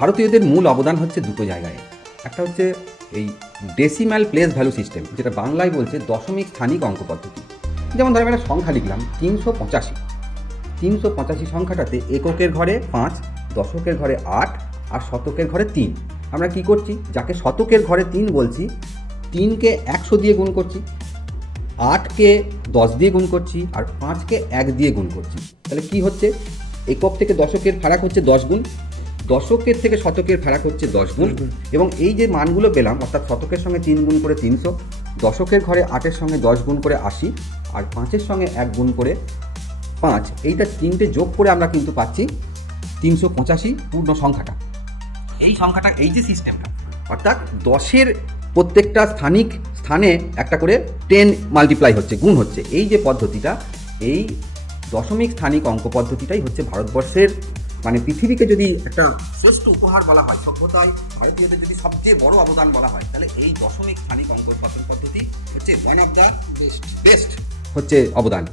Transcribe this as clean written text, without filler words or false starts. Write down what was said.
ভারতীয়দের মূল অবদান হচ্ছে দুটো জায়গায়। একটা হচ্ছে এই ডেসিম্যাল প্লেস ভ্যালু সিস্টেম, যেটা বাংলায় বলছে দশমিক স্থানিক অঙ্ক পদ্ধতি। যেমন ধরো একটা সংখ্যা লিখলাম 385। 385 সংখ্যাটাতে এককের ঘরে 5, দশকের ঘরে 8 আর শতকের ঘরে 3। আমরা কি করছি, যাকে শতকের ঘরে 3 বলছি, 3কে 100 দিয়ে গুণ করছি, 8কে 10 দিয়ে গুণ করছি আর 5কে 1 দিয়ে গুণ করছি। তাহলে কি হচ্ছে, একক থেকে দশকের ফারাক হচ্ছে 10 গুণ, দশকের থেকে শতকের ফারাক হচ্ছে 10 গুণ। এবং এই যে মানগুলো পেলাম, অর্থাৎ শতকের সঙ্গে 3 গুণ করে 300, দশকের ঘরে 8-এর সঙ্গে 10 গুণ করে 80 আর 5-এর সঙ্গে 1 গুণ করে 5, এইটা তিনটে যোগ করে আমরা কিন্তু পাচ্ছি 385 পূর্ণ সংখ্যাটা। এই সংখ্যাটা, এই যে সিস্টেমটা, অর্থাৎ 10-এর প্রত্যেকটা স্থানে একটা করে 10 মাল্টিপ্লাই হচ্ছে, গুণ হচ্ছে। এই যে পদ্ধতিটা, এই দশমিক স্থানিক অঙ্ক পদ্ধতিটাই হচ্ছে ভারতবর্ষের, মানে পৃথিবীকে যদি একটা শ্রেষ্ঠ উপহার বলা হয়, সভ্যতায় ভারতীয়দের যদি সবচেয়ে বড় অবদান বলা হয়, তাহলে এই দশমিক স্থানিক অঙ্ক পদ্ধতি হচ্ছে ওয়ান অফ দ্য বেস্ট হচ্ছে অবদান।